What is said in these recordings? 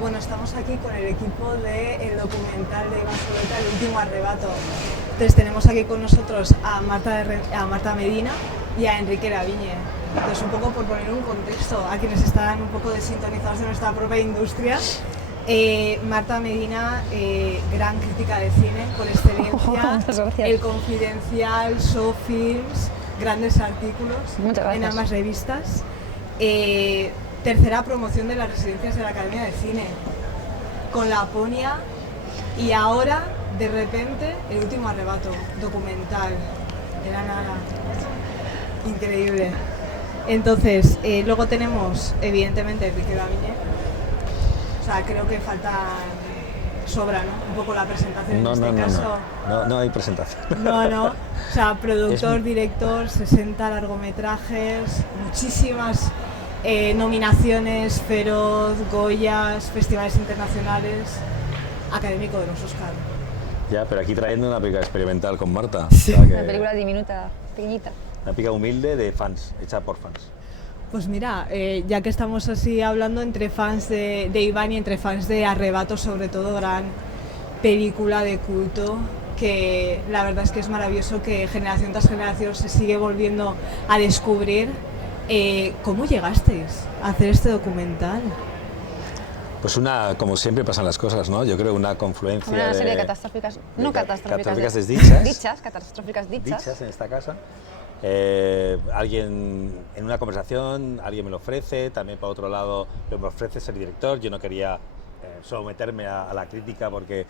Bueno, estamos aquí con el equipo del documental de Iván Zulueta, El último arrebato. Entonces tenemos aquí con nosotros a Marta Medina y a Enrique Lavigne. Entonces, un poco por poner un contexto a quienes están un poco desintonizados de nuestra propia industria. Marta Medina, gran crítica de cine por excelencia, El Confidencial, Show Films, grandes artículos en ambas revistas. Tercera promoción de las residencias de la Academia de Cine, con Laponia, y ahora, de repente, El último arrebato, documental, de la nada. Increíble. Entonces, luego tenemos, evidentemente, Enrique Lavigne. O sea, creo que sobra, ¿no? Un poco la presentación en este caso. No hay presentación. No. O sea, productor, director, 60 largometrajes, muchísimas nominaciones, Feroz, Goyas, festivales internacionales, académico de los Oscar. Ya, pero aquí trayendo una película experimental con Marta. Sí. O sea que... Una película diminuta, pequeñita. Una película humilde de fans, hecha por fans. Pues mira, ya que estamos así hablando entre fans de Iván y entre fans de Arrebato, sobre todo, gran película de culto, que la verdad es que es maravilloso que generación tras generación se sigue volviendo a descubrir. ¿Cómo llegasteis a hacer este documental? Pues como siempre pasan las cosas, ¿no? Yo creo una confluencia una serie de catastróficas, catastróficas desdichas. Catastróficas dichas. Dichas en esta casa. Alguien en una conversación, alguien me lo ofrece, también por otro lado me ofrece ser director. Yo no quería someterme a la crítica porque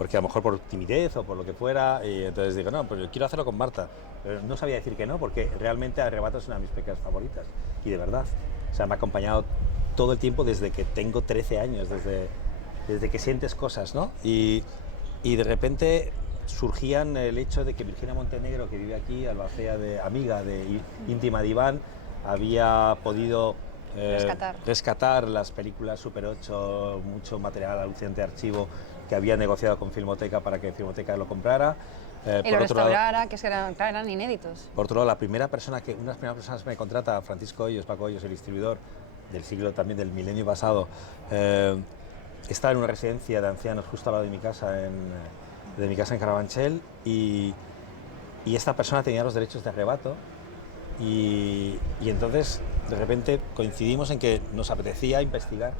a lo mejor por timidez o por lo que fuera, y entonces digo, no, pues yo quiero hacerlo con Marta. Pero no sabía decir que no, porque realmente Arrebato es una de mis películas favoritas, y de verdad. O sea, me ha acompañado todo el tiempo desde que tengo 13 años, desde que sientes cosas, ¿no? Y de repente surgían el hecho de que Virginia Montenegro, que vive aquí, albacea amiga íntima de Iván, había podido rescatar las películas Super 8, mucho material alucinante de archivo que había negociado con Filmoteca para que Filmoteca lo comprara. Y lo restaurara, que eran inéditos. Por otro lado, unas primeras personas que me contrata, Francisco Hoyos, Paco Hoyos, el distribuidor del siglo también del milenio pasado, estaba en una residencia de ancianos justo al lado de mi casa en Carabanchel, y esta persona tenía los derechos de Arrebato, y entonces de repente coincidimos en que nos apetecía investigar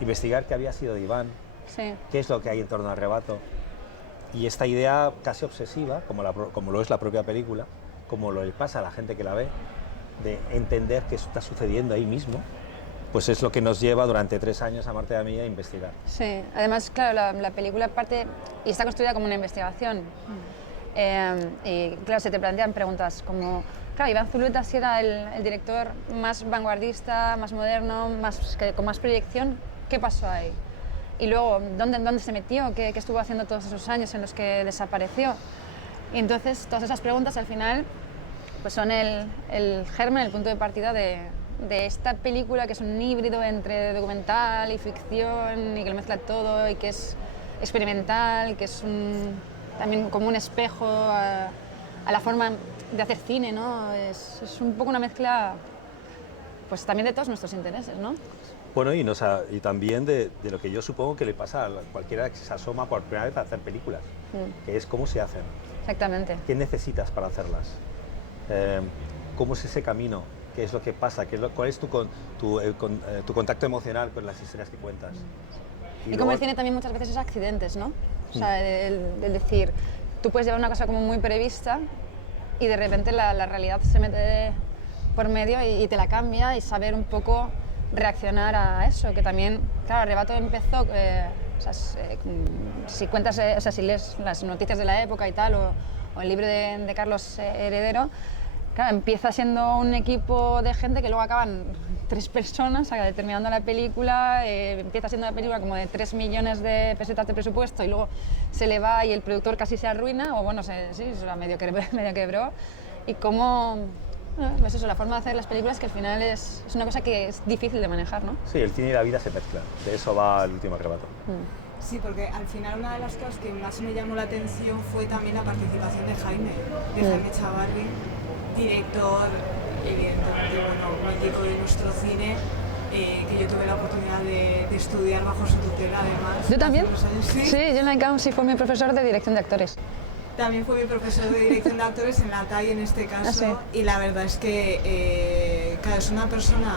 qué había sido de Iván, sí, qué es lo que hay en torno a Arrebato, y esta idea casi obsesiva, como lo es la propia película, como lo le pasa a la gente que la ve, de entender qué está sucediendo ahí mismo, pues es lo que nos lleva durante 3 años a Marta y a mí a investigar. Sí, además, claro, la película parte y está construida como una investigación. Y claro, se te plantean preguntas como, claro, Iván Zulueta sí era el director más vanguardista, más moderno, con más proyección. ¿Qué pasó ahí? Y luego, ¿dónde se metió? ¿Qué estuvo haciendo todos esos años en los que desapareció? Y entonces, todas esas preguntas al final pues son el germen, el punto de partida de esta película, que es un híbrido entre documental y ficción, y que lo mezcla todo, y que es experimental, que es también como un espejo a la forma de hacer cine, ¿no? Es un poco una mezcla, pues también de todos nuestros intereses, ¿no? Bueno, y también de lo que yo supongo que le pasa a cualquiera que se asoma por primera vez a hacer películas, que es cómo se hacen. Exactamente. ¿Qué necesitas para hacerlas? ¿Cómo es ese camino? ¿Qué es lo que pasa? ¿Cuál es tu contacto emocional con las historias que cuentas? Y como el cine también muchas veces es accidentes, ¿no? O sea, el decir, tú puedes llevar una cosa como muy prevista y de repente la realidad se mete por medio y te la cambia, y saber un poco reaccionar a eso, que también, claro, Arrebato empezó, si cuentas, si lees las noticias de la época y tal, o el libro de Carlos Heredero, claro, empieza siendo un equipo de gente que luego acaban 3 personas terminando la película, empieza siendo una película como de 3 millones de pesetas de presupuesto, y luego se le va y el productor casi se arruina, o bueno, medio quebró, y cómo... Pues eso, la forma de hacer las películas, que al final es una cosa que es difícil de manejar, ¿no? Sí, el cine y la vida se mezclan, de eso va El último arrebato. Sí, porque al final una de las cosas que más me llamó la atención fue también la participación de Jaime Chavarri, director, evidentemente, bueno, mítico de nuestro cine, que yo tuve la oportunidad de estudiar bajo su tutela además. ¿Yo también? Hace unos años, sí. Sí, John Lancaster sí fue mi profesor de dirección de actores. También fue mi profesor de dirección de actores en la TAI en este caso, sí. y la verdad es que claro, es una persona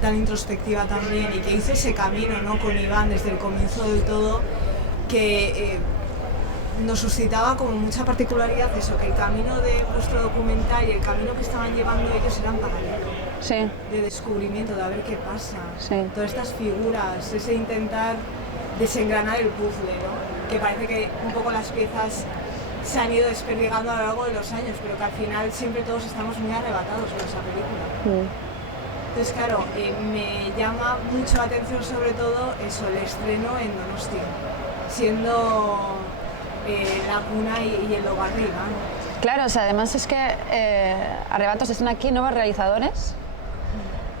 tan introspectiva también y que hizo ese camino, ¿no?, con Iván desde el comienzo del todo, que nos suscitaba como mucha particularidad eso, que el camino de vuestro documental y el camino que estaban llevando ellos eran paralelos. Sí. De descubrimiento, de a ver qué pasa. Sí. Todas estas figuras, ese intentar desengranar el puzzle, ¿no?, que parece que un poco las piezas se han ido desperdigando a lo largo de los años, pero que al final siempre todos estamos muy arrebatados con esa película. Entonces, claro, me llama mucho la atención sobre todo eso, el estreno en Donostia, siendo la cuna y el hogar de Iván. Claro, o sea, además es que Arrebatos están aquí nuevos realizadores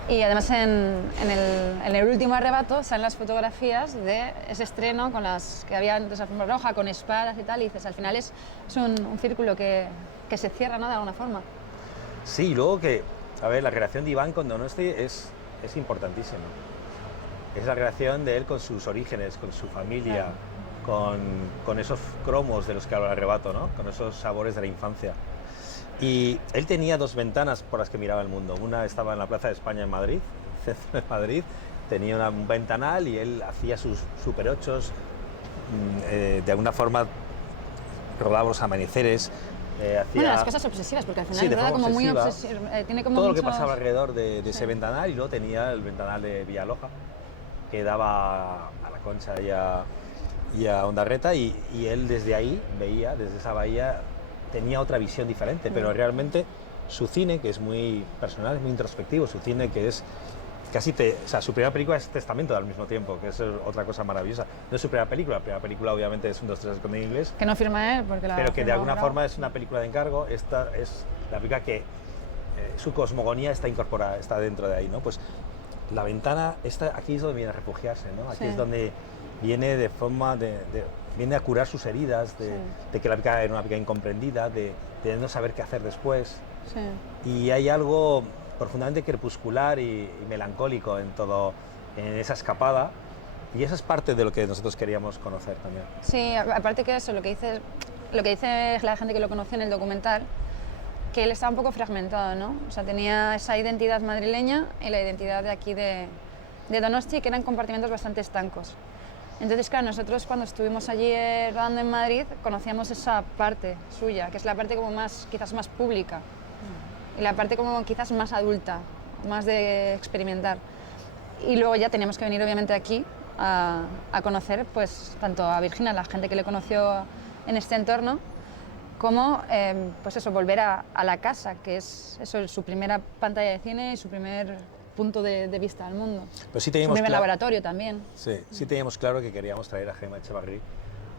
y además en el último Arrebato salen las fotografías de ese estreno con las que había antes la alfombra roja, con espadas y tal, y dices, al final es un círculo que se cierra, ¿no?, de alguna forma. Sí, y luego que, a ver, la relación de Iván con Donosti es importantísima. Es la relación de él con sus orígenes, con su familia, con esos cromos de los que habla el Arrebato, ¿no?, con esos sabores de la infancia. Y él tenía dos ventanas por las que miraba el mundo. Una estaba en la Plaza de España en Madrid, centro de Madrid, tenía un ventanal y él hacía sus super 8, de alguna forma rodaba los amaneceres. Hacía... Bueno, las cosas obsesivas, porque al final sí, rueda como muy obsesiva, obsesiva, tiene como todo muchos... lo que pasaba alrededor de ese ventanal, y luego tenía el ventanal de Villaloja, que daba a La Concha y a Ondarreta, y él desde ahí veía, desde esa bahía, tenía otra visión diferente, pero realmente su cine, que es muy personal, es muy introspectivo, su cine que es casi, o sea, su primera película es testamento al mismo tiempo, que es otra cosa maravillosa. No es su primera película, la primera película obviamente es Un, dos, tres, esconde en inglés. Que no firma él, porque la pero que de alguna Bravo. forma es una película de encargo. Esta es la película que su cosmogonía está incorporada, está dentro de ahí, ¿no? Pues la ventana, aquí es donde viene a refugiarse, ¿no? Aquí es donde viene de forma viene a curar sus heridas, de que la película era una película incomprendida, de no saber qué hacer después. Sí. Y hay algo profundamente crepuscular y melancólico en esa escapada, y eso es parte de lo que nosotros queríamos conocer también. Sí, aparte que eso, lo que dice la gente que lo conoció en el documental, que él estaba un poco fragmentado, ¿no? O sea, tenía esa identidad madrileña y la identidad de aquí de Donosti, que eran compartimentos bastante estancos. Entonces, claro, nosotros cuando estuvimos allí rodando en Madrid, conocíamos esa parte suya, que es la parte como quizás más pública, y la parte como quizás más adulta, más de experimentar. Y luego ya teníamos que venir obviamente aquí a conocer pues tanto a Virginia, la gente que le conoció en este entorno, como pues eso, volver a la casa, que es eso, su primera pantalla de cine y su primer punto de vista al mundo. Pero sí teníamos su primer laboratorio también. Sí teníamos claro que queríamos traer a Jaime Echevarri,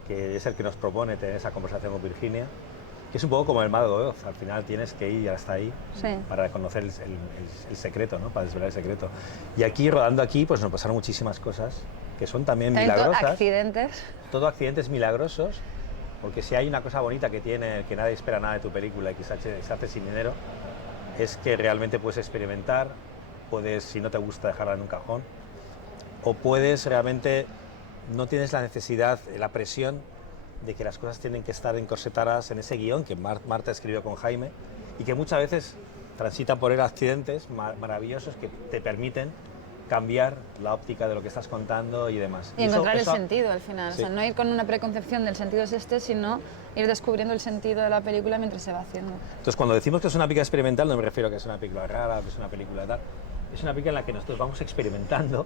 que es el que nos propone tener esa conversación con Virginia, que es un poco como el Mago de Oz, al final tienes que ir hasta ahí para conocer el secreto, ¿no?, para desvelar el secreto. Y aquí, rodando aquí, pues nos pasaron muchísimas cosas que son también milagrosas. Accidentes. Todo accidentes milagrosos, porque si hay una cosa bonita que tiene, que nadie espera nada de tu película y que se hace sin dinero, es que realmente puedes experimentar, puedes, si no te gusta, dejarla en un cajón, o puedes realmente, no tienes la necesidad, la presión de que las cosas tienen que estar encorsetadas en ese guión que Marta escribió con Jaime, y que muchas veces transitan por él accidentes maravillosos que te permiten cambiar la óptica de lo que estás contando y demás. Y encontrar el sentido al final, sí. O sea, no ir con una preconcepción del sentido es este, sino ir descubriendo el sentido de la película mientras se va haciendo. Entonces, cuando decimos que es una película experimental, no me refiero a que es una película rara, que es una película tal, es una película en la que nosotros vamos experimentando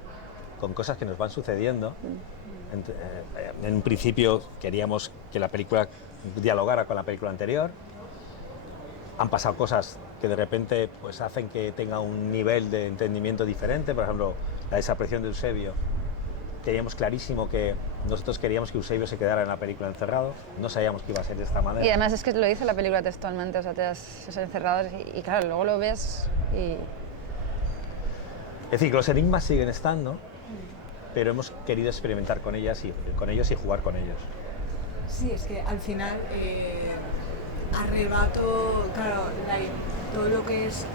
con cosas que nos van sucediendo. En un principio queríamos que la película dialogara con la película anterior. Han pasado cosas que de repente pues hacen que tenga un nivel de entendimiento diferente. Por ejemplo, la desaparición de Eusebio. Teníamos clarísimo que nosotros queríamos que Eusebio se quedara en la película encerrado. No sabíamos que iba a ser de esta manera. Y además es que lo dice la película textualmente, o sea, te has encerrado y claro, luego lo ves y... Es decir, que los enigmas siguen estando, pero hemos querido experimentar con ellos y jugar con ellos. Sí, es que al final Arrebato, claro, todo lo que es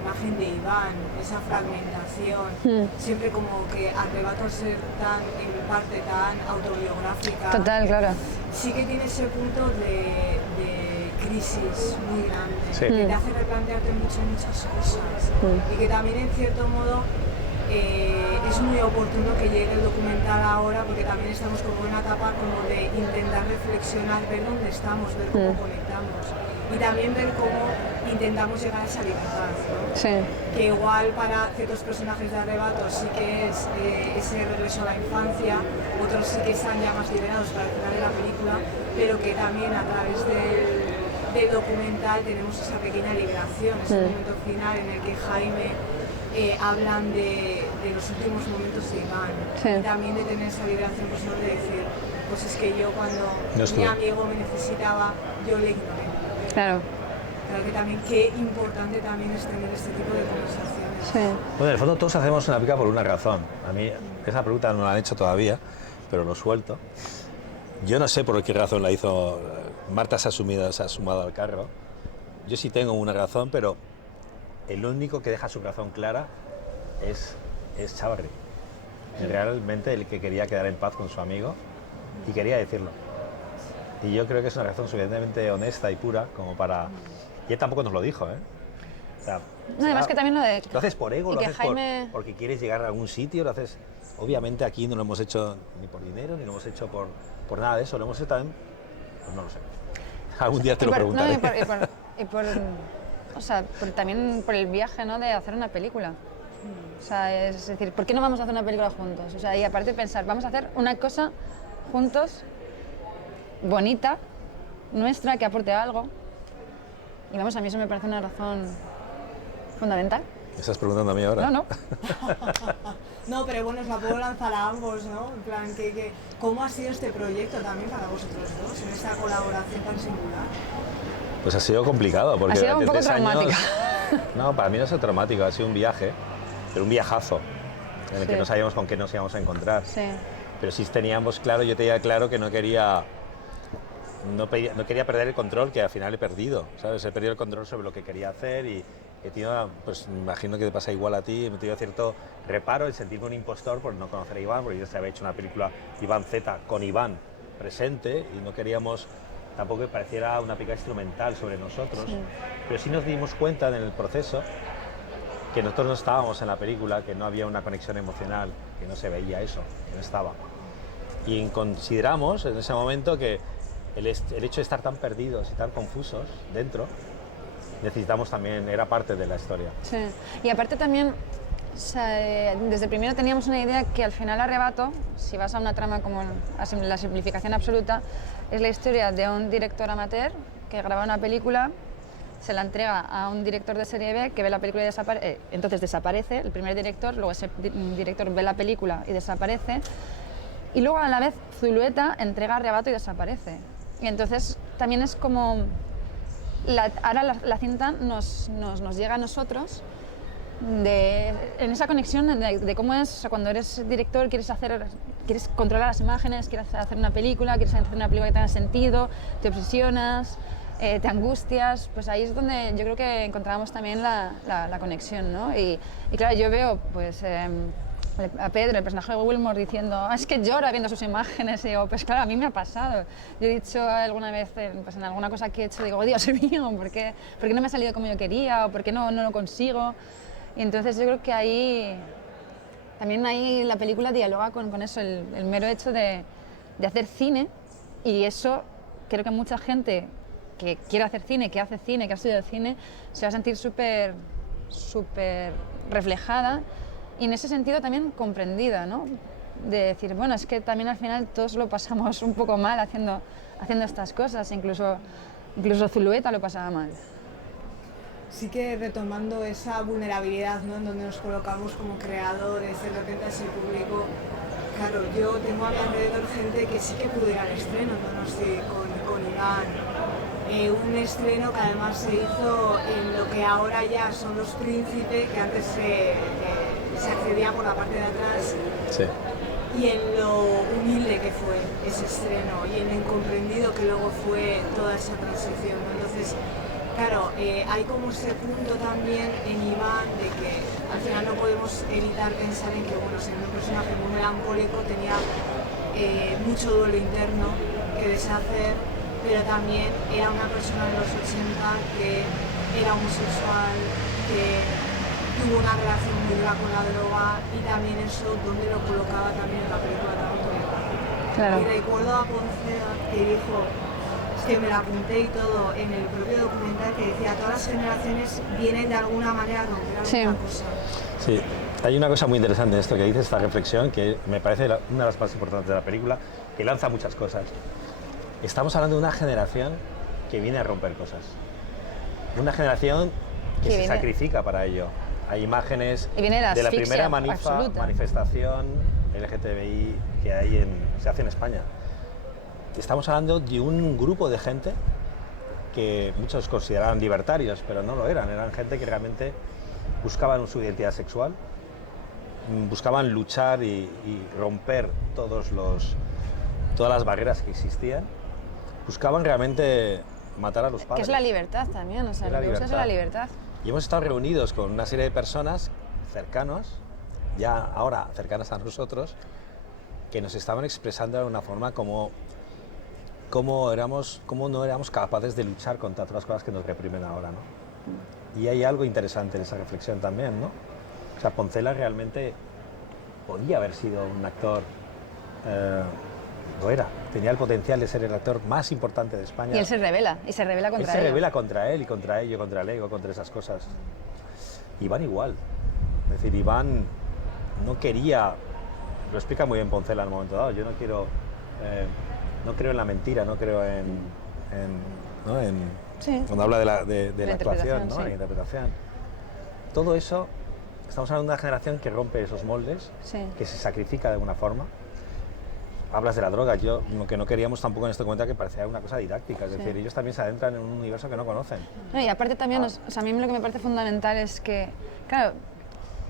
la imagen de Iván, esa fragmentación, siempre como que Arrebato, al ser tan, en parte tan autobiográfica, Total, claro. sí que tiene ese punto de crisis muy grande, Sí. que te hace replantearte muchas cosas y que también en cierto modo es muy oportuno que llegue el documental ahora, porque también estamos como en una etapa como de intentar reflexionar, ver dónde estamos, ver cómo conectamos y también ver cómo intentamos llegar a esa libertad, ¿no? Sí. Que igual para ciertos personajes de Arrebato sí que es ese regreso a la infancia, otros sí que están ya más liberados para el final de la película, pero que también a través del documental tenemos esa pequeña liberación, ese momento final en el que Jaime hablan de los últimos momentos de Iván, y también de tener esa liberación, pues no de decir, pues es que yo cuando mi amigo me necesitaba, yo le ignoré. Claro. Creo que también qué importante también es tener este tipo de conversaciones. Sí. Bueno, en el fondo todos hacemos una película por una razón. A mí esa pregunta no la han hecho todavía, pero lo suelto. Yo no sé por qué razón la hizo. Marta se ha sumado al carro. Yo sí tengo una razón, pero el único que deja su razón clara es Chávarri. Realmente el que quería quedar en paz con su amigo y quería decirlo. Y yo creo que es una razón suficientemente honesta y pura como para... Y él tampoco nos lo dijo, ¿eh? O sea, No, además que también lo de... lo haces por ego, y lo que haces Jaime... porque quieres llegar a algún sitio, lo haces... Obviamente aquí no lo hemos hecho ni por dinero, ni lo hemos hecho por nada de eso, lo hemos hecho también... Pues no lo sé. Algún día te lo preguntaré. O sea, también por el viaje, ¿no?, de hacer una película. O sea, es decir, ¿por qué no vamos a hacer una película juntos? O sea, y aparte pensar, vamos a hacer una cosa juntos, bonita, nuestra, que aporte algo. Y vamos, a mí eso me parece una razón fundamental. ¿Me estás preguntando a mí ahora? No. No, pero bueno, os la puedo lanzar a ambos, ¿no? En plan, ¿cómo ha sido este proyecto también para vosotros dos, en esta colaboración tan singular? Pues ha sido complicado, porque ha sido un durante poco 3 traumática. años... No, para mí no ha sido traumático, ha sido un viaje, pero un viajazo, en el que no sabíamos con qué nos íbamos a encontrar. Sí. Pero sí teníamos claro, yo tenía claro que no quería perder el control, que al final he perdido, ¿sabes? He perdido el control sobre lo que quería hacer y he tenido, pues me imagino que te pasa igual a ti, he tenido cierto reparo en sentirme un impostor por no conocer a Iván, porque ya se había hecho una película Iván Z con Iván presente y no queríamos tampoco que pareciera una película instrumental sobre nosotros, pero sí nos dimos cuenta en el proceso que nosotros no estábamos en la película, que no había una conexión emocional, que no se veía eso, que no estaba. Y consideramos en ese momento que el hecho de estar tan perdidos y tan confusos dentro, necesitamos también, era parte de la historia. Sí, y aparte también, o sea, desde primero teníamos una idea que al final Arrebato, si vas a una trama como la simplificación absoluta, es la historia de un director amateur que graba una película, se la entrega a un director de serie B que ve la película y desaparece, entonces desaparece el primer director, luego ese director ve la película y desaparece, y luego a la vez Zulueta entrega Arrebato y desaparece. Y entonces también es como, ahora la cinta nos llega a nosotros en esa conexión de cómo es, o sea, cuando eres director quieres controlar las imágenes, quieres hacer una película, quieres hacer una película que tenga sentido, te obsesionas, te angustias, pues ahí es donde yo creo que encontrábamos también la conexión, ¿no? Y claro, yo veo pues a Pedro, el personaje de Wilmore, diciendo es que llora viendo sus imágenes, y digo, pues claro, a mí me ha pasado. Yo he dicho alguna vez, pues en alguna cosa que he hecho, digo, oh, Dios mío, ¿por qué no me ha salido como yo quería? ¿O por qué no lo consigo? Y entonces yo creo que ahí también la película dialoga con eso, el mero hecho de hacer cine, y eso creo que mucha gente que quiere hacer cine, que hace cine, que ha estudiado cine, se va a sentir súper reflejada y en ese sentido también comprendida, ¿no? De decir, bueno, es que también al final todos lo pasamos un poco mal haciendo estas cosas, incluso Zulueta lo pasaba mal. Sí que retomando esa vulnerabilidad, ¿no?, en donde nos colocamos como creadores, de repente a ese público. Claro, yo tengo a mi alrededor gente que sí que pudo ir al estreno, no sé, con Iván. Un estreno que además se hizo en lo que ahora ya son Los Príncipes, que antes se accedía por la parte de atrás. Sí. Y en lo humilde que fue ese estreno y en lo incomprendido que luego fue toda esa transición, ¿no? Entonces, claro, hay como ese punto también en Iván de que al final no podemos evitar pensar en que, bueno, ser un personaje muy melancólico, tenía mucho duelo interno que deshacer, pero también era una persona en los 80 que era homosexual, que tuvo una relación muy dura con la droga, y también eso donde lo colocaba también en la película de Antonio. Claro. Y recuerdo a Poncela que dijo, es que me la apunté y todo, en el propio documental, que decía, todas las generaciones vienen de alguna manera a romper alguna cosa. Sí, hay una cosa muy interesante en esto que dices, esta reflexión, que me parece una de las más importantes de la película, que lanza muchas cosas. Estamos hablando de una generación que viene a romper cosas. Una generación que se sacrifica para ello. Hay imágenes de la primera manifestación LGTBI que se hace en España. Estamos hablando de un grupo de gente que muchos consideraban libertarios, pero no lo eran. Eran gente que realmente buscaban su identidad sexual, buscaban luchar y romper todas las barreras que existían. Buscaban realmente matar a los padres. Que es la libertad también, o sea, lo que buscas es la libertad. Y hemos estado reunidos con una serie de personas cercanos, ya ahora cercanas a nosotros, que nos estaban expresando de una forma como no éramos capaces de luchar contra todas las cosas que nos reprimen ahora, ¿no? Y hay algo interesante en esa reflexión también, ¿no? O sea, Poncela realmente podía haber sido un actor, lo era, tenía el potencial de ser el actor más importante de España. Y él se revela contra ello. Él se revela contra él y contra ello, contra el ego, contra esas cosas. Iván igual. Es decir, Iván no quería, lo explica muy bien Poncela en un momento dado, yo no quiero, no creo en la mentira, no creo sí. Cuando habla de la actuación, ¿no? Sí. La interpretación. Todo eso, estamos hablando de una generación que rompe esos moldes, sí. que se sacrifica de alguna forma. Hablas de la droga, yo lo que no queríamos tampoco en este cuenta que parecía una cosa didáctica, es decir, ellos también se adentran en un universo que no conocen. No, y aparte también, o sea, a mí lo que me parece fundamental es que, claro,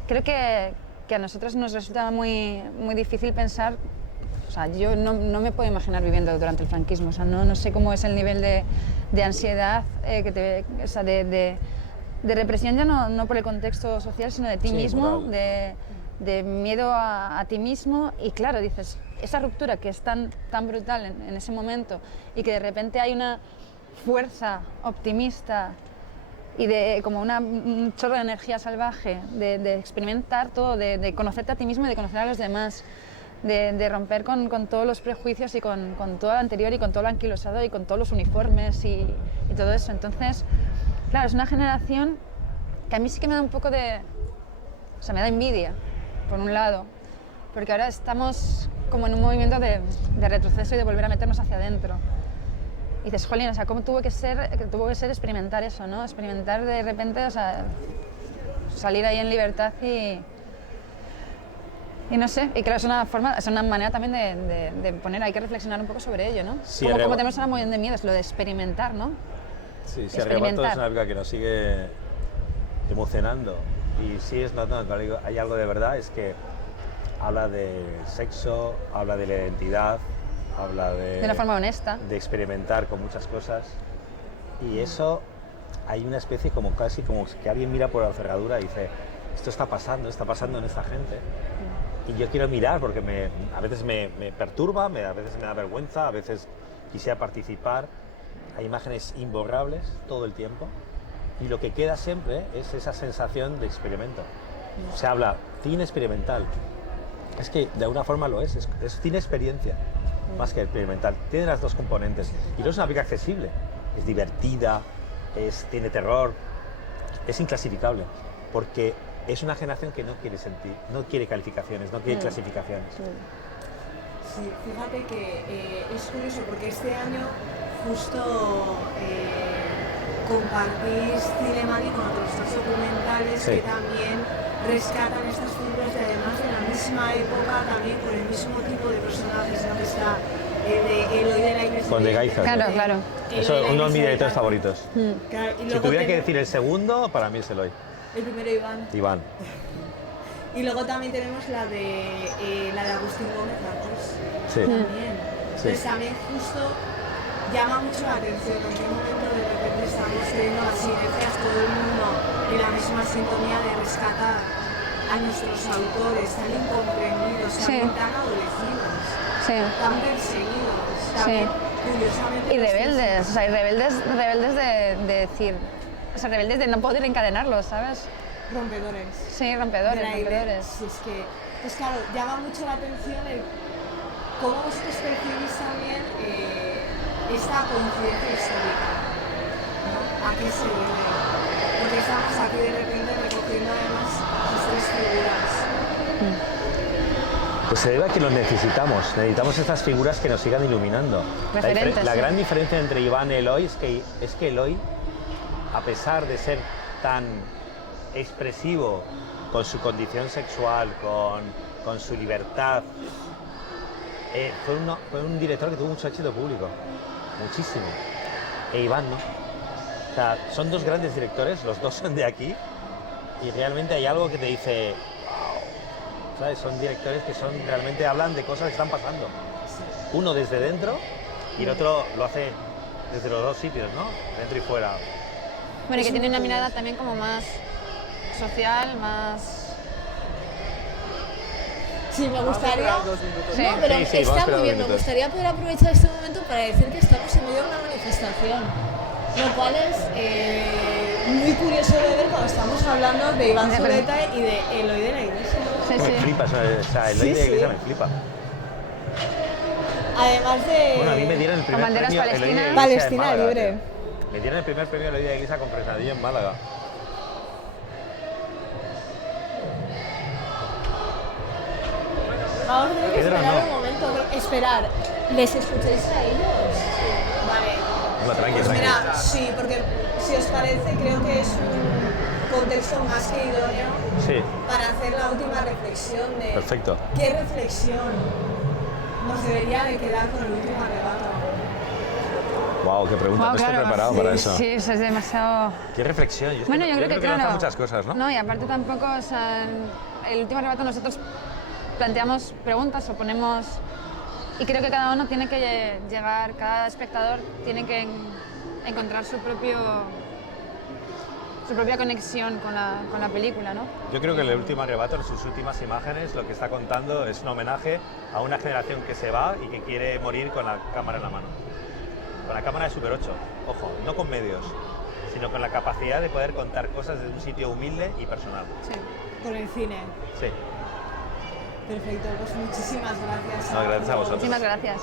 creo que a nosotros nos resulta muy difícil pensar, o sea, yo no me puedo imaginar viviendo durante el franquismo, o sea, no sé cómo es el nivel de ansiedad, o sea, de represión ya no por el contexto social, sino de ti mismo, de miedo a ti mismo, y claro, dices, esa ruptura que es tan brutal en ese momento y que de repente hay una fuerza optimista y de como un chorro de energía salvaje de experimentar todo, de conocerte a ti mismo y de conocer a los demás, de romper con todos los prejuicios y con todo lo anterior y con todo lo anquilosado y con todos los uniformes y todo eso. Entonces, claro, es una generación que a mí sí que me da un poco o sea, me da envidia, por un lado, porque ahora estamos como en un movimiento de retroceso y de volver a meternos hacia adentro. Y dices, jolín, o sea, ¿cómo tuvo que ser experimentar eso, ¿no? Experimentar de repente, o sea, salir ahí en libertad y no sé, y creo que es una manera también de poner, hay que reflexionar un poco sobre ello, ¿no? Sí, como tenemos ahora muy de miedo, es lo de experimentar, ¿no? Sí, Arrebato es una película que nos sigue emocionando y sí es notando que hay algo de verdad, es que habla de sexo, habla de la identidad, habla de una forma honesta, de experimentar con muchas cosas, y eso hay una especie como casi como que alguien mira por la cerradura y dice, esto está pasando en esta gente, y yo quiero mirar porque a veces me perturba, a veces me da vergüenza, a veces quisiera participar. Hay imágenes imborrables todo el tiempo y lo que queda siempre es esa sensación de experimento. Se habla cine experimental, es que de alguna forma lo es cine experiencia más que experimental. Tiene las dos componentes y no es una película accesible, es divertida, tiene terror, es inclasificable porque es una generación que no quiere sentir, no quiere calificaciones, no quiere clasificaciones. Sí, fíjate que es curioso porque este año justo compartís Cinemani con otros dos documentales que también rescatan estas figuras y además de la misma época también con el mismo tipo de personajes, ¿no? Que está de Eloy de la Iglesia. Con De Gaizas. Claro. Eso es uno de mis directores favoritos. Claro, si tuviera que decir el segundo, para mí es Eloy. El primero Iván. Y luego también tenemos la de Agustín Gómez Marcos. Sí. También. Entonces también justo llama mucho la atención en qué momento de repente estamos teniendo las sinergias, todo el mundo en la misma sintonía de rescatar a nuestros autores tan incomprendidos, también tan adolecidos, Sí. tan perseguidos, también, curiosamente... Y los rebeldes, o sea, y rebeldes de decir, o sea, rebeldes de no poder encadenarlos, ¿sabes? rompedores. Sí, rompedores, de la iglesia. rompedores. Sí, es que, pues claro, llama mucho la atención el cómo vosotros percibís también esta coincidencia histórica, ¿no? ¿A qué se debe? Porque estamos aquí de repente recogiendo además las tres figuras. Pues se debe a que los necesitamos estas figuras que nos sigan iluminando. Referentes, La sí. gran diferencia entre Iván y Eloy es que Eloy, a pesar de ser tan expresivo con su condición sexual, con su libertad, fue un director que tuvo mucho éxito público, muchísimo. E Iván no. O sea, son dos grandes directores, los dos son de aquí, y realmente hay algo que te dice, wow, ¿sabes? Son directores que realmente hablan de cosas que están pasando. Uno desde dentro y el otro lo hace desde los dos sitios, ¿no? Dentro y fuera. Bueno, y que tiene una mirada también como más social, más... Sí, me gustaría... Sí. No, pero Sí, sí, vamos a está esperar muy bien. 2 Me minutos. gustaría poder aprovechar este momento para decir que estamos en medio de una manifestación. Lo cual es muy curioso de ver cuando estamos hablando de Iván Zuleta y de Eloy de la Iglesia. Sí, Me sí. flipa, o sea, Eloy Sí, de la Iglesia sí. me flipa. Además de... Bueno, a mí me dieron el primer banderas premio Eloy de la palestinas. Iglesia Palestina en Málaga, libre. tío. Me dieron el primer premio Eloy de la Iglesia con Fresnadillo en Málaga. Vamos a tener que Pedro, esperar no. un momento. Esperar. ¿Les escucháis a ellos? Vale. No, tranqui, Pues tranqui. mira, sí, porque si os parece, creo que es un contexto más que idóneo Sí, para hacer la última reflexión de perfecto. qué reflexión nos debería de quedar con el último arrebato. Wow, qué pregunta. Wow, No estoy claro, preparado sí, para eso. Sí, eso es demasiado... Qué reflexión. Es Bueno, yo creo que lanza claro. muchas cosas, ¿no? No, y aparte tampoco, o sea, en el último arrebato nosotros planteamos preguntas o ponemos... Y creo que cada uno tiene que llegar, cada espectador tiene que encontrar su propia conexión con la película, ¿no? Yo creo que el último arrebato, en sus últimas imágenes, lo que está contando es un homenaje a una generación que se va y que quiere morir con la cámara en la mano. Con la cámara de Super 8, ojo, no con medios, sino con la capacidad de poder contar cosas desde un sitio humilde y personal. Sí. Con el cine. Sí. Perfecto, pues muchísimas gracias. No, gracias a vosotros. Muchísimas gracias.